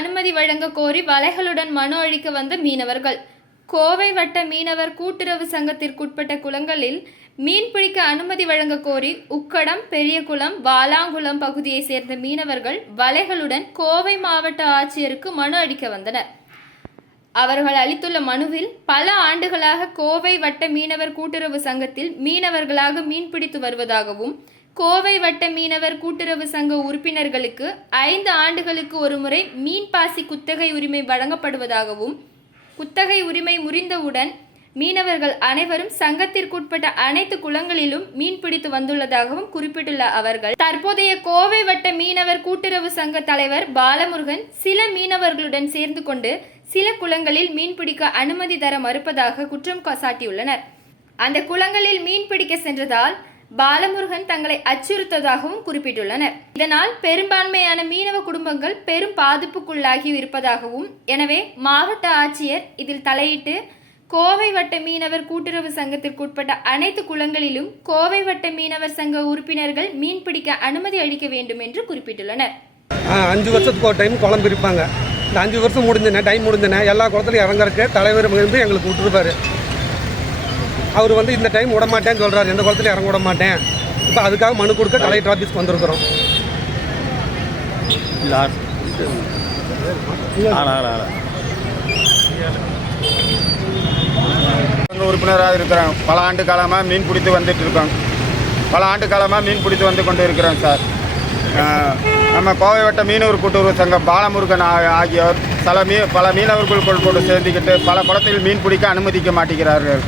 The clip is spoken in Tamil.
அனுமதி வழங்க கோரி வலைகளுடன் மனு அளிக்க வந்த மீனவர்கள். கோவை வட்ட மீனவர் கூட்டுறவு சங்கத்திற்குட்பட்ட குளங்களில் மீன்பிடிக்க அனுமதி வழங்க கோரி உக்கடம் பெரியகுளம் வாலாங்குளம் பகுதியைச் சேர்ந்த மீனவர்கள் வலைகளுடன் கோவை மாவட்ட ஆட்சியருக்கு மனு அளிக்க வந்தனர். அவர்கள் அளித்துள்ள மனுவில் பல ஆண்டுகளாக கோவை வட்ட மீனவர் கூட்டுறவு சங்கத்தில் மீனவர்களாக மீன்பிடித்து வருவதாகவும் கோவை வட்ட மீனவர் கூட்டுறவு சங்க உறுப்பினர்களுக்கு ஐந்து ஆண்டுகளுக்கு ஒருமுறை மீன்பாசி குத்தகை உரிமை வழங்கப்படுவதாகவும் குத்தகை உரிமை முறிந்தவுடன் மீனவர்கள் அனைவரும் சங்கத்திற்குட்பட்ட அனைத்து குளங்களிலும் மீன் பிடித்து வந்துள்ளதாகவும் குறிப்பிட்டுள்ள அவர்கள். தற்போதைய கோவை வட்ட மீனவர் கூட்டுறவு சங்க தலைவர் பாலமுருகன் சில மீனவர்களுடன் சேர்ந்து கொண்டு சில குளங்களில் மீன் பிடிக்க அனுமதி தர மறுப்பதாக குற்றம் சாட்டியுள்ளனர். அந்த குளங்களில் மீன் பிடிக்க சென்றதால் பாலமுருகன் தங்களை அச்சுறுத்ததாகவும் குறிப்பிட்டுள்ளனர். இதனால் பெரும்பான்மையான மீனவ குடும்பங்கள் பெரும் பாதிப்புக்குள்ளாகி இருப்பதாகவும் எனவே மாவட்ட ஆட்சியர் இதில் தலையிட்டு கோவை வட்ட மீனவர் கூட்டுறவு சங்கத்திற்குட்பட்ட அனைத்து குளங்களிலும் கோவை வட்ட மீனவர் சங்க உறுப்பினர்கள் மீன்பிடிக்க அனுமதி அளிக்க வேண்டும் என்று குறிப்பிட்டுள்ளனர். அஞ்சு வருஷத்துக்கு ஒரு டைம் குளம் பிரிப்பாங்க இந்த அஞ்சு வருஷம் முடிஞ்சுனே டைம் முடிஞ்சுனே எல்லா குளத்துலையும் இறங்கறக்கு தலைவர் வந்து எங்களுக்கு விட்டுருப்பாரு. அவர் வந்து இந்த டைம் விட மாட்டேன்னு சொல்கிறாரு எந்த குளத்துலையும் இறங்க விட மாட்டேன் இப்போ அதுக்காக மனு கொடுக்க கலெக்டர் ஆஃபீஸ்க்கு வந்திருக்கிறோம். உறுப்பினராக இருக்கிறோம் பல ஆண்டு காலமாக மீன் பிடித்து வந்துட்டு இருக்கோம். பல ஆண்டு காலமாக மீன் பிடித்து வந்து கொண்டு இருக்கிறோம் சார். நம்ம கோவை வட்ட மீனவர் கூட்டுறவு சங்கம் பாலமுருகன் ஆகியோர் பல மீ பல மீனவர்கள் கூட சேர்ந்துக்கிட்டு பல குளத்தில் மீன் பிடிக்க அனுமதிக்க மாட்டேங்கிறார்கள்.